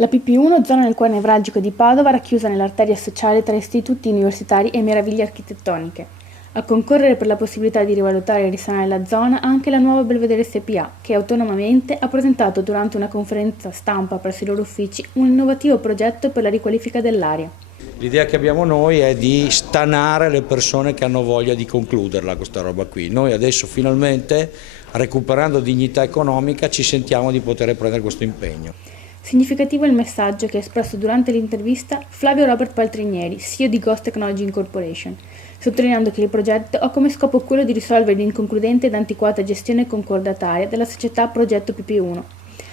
La PP1, zona nel cuore nevralgico di Padova, racchiusa nell'arteria sociale tra istituti universitari e meraviglie architettoniche. A concorrere per la possibilità di rivalutare e risanare la zona anche la nuova Belvedere SpA, che autonomamente ha presentato durante una conferenza stampa presso i loro uffici un innovativo progetto per la riqualifica dell'area. L'idea che abbiamo noi è di stanare le persone che hanno voglia di concluderla questa roba qui. Noi adesso finalmente, recuperando dignità economica, ci sentiamo di poter prendere questo impegno. Significativo il messaggio che ha espresso durante l'intervista Flavio Robert Paltrinieri, CEO di Ghost Technology Incorporation, sottolineando che il progetto ha come scopo quello di risolvere l'inconcludente ed antiquata gestione concordataria della società Progetto PP1,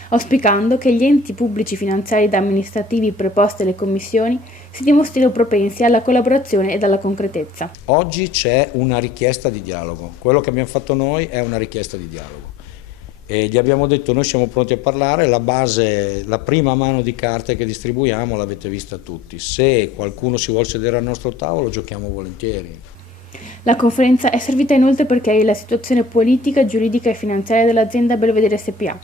auspicando che gli enti pubblici finanziari ed amministrativi preposti alle commissioni si dimostrino propensi alla collaborazione ed alla concretezza. Oggi c'è una richiesta di dialogo, quello che abbiamo fatto noi è una richiesta di dialogo. E gli abbiamo detto noi siamo pronti a parlare, la base, la prima mano di carte che distribuiamo l'avete vista tutti, se qualcuno si vuole sedere al nostro tavolo giochiamo volentieri. La conferenza è servita inoltre per chiarire la situazione politica, giuridica e finanziaria dell'azienda Belvedere SpA,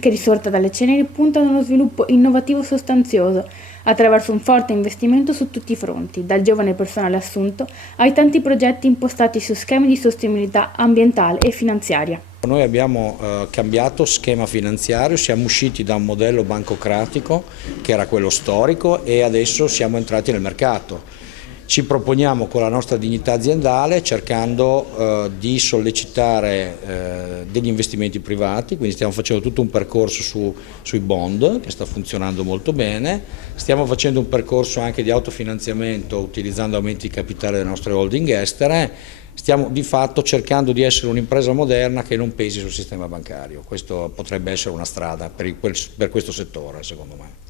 che risorta dalle ceneri punta ad uno sviluppo innovativo sostanzioso attraverso un forte investimento su tutti i fronti, dal giovane personale assunto ai tanti progetti impostati su schemi di sostenibilità ambientale e finanziaria. Noi abbiamo cambiato schema finanziario, siamo usciti da un modello bancocratico che era quello storico e adesso siamo entrati nel mercato. Ci proponiamo con la nostra dignità aziendale cercando di sollecitare degli investimenti privati, quindi stiamo facendo tutto un percorso sui bond che sta funzionando molto bene, stiamo facendo un percorso anche di autofinanziamento utilizzando aumenti di capitale delle nostre holding estere. Stiamo di fatto cercando di essere un'impresa moderna che non pesi sul sistema bancario, questo potrebbe essere una strada per questo settore secondo me.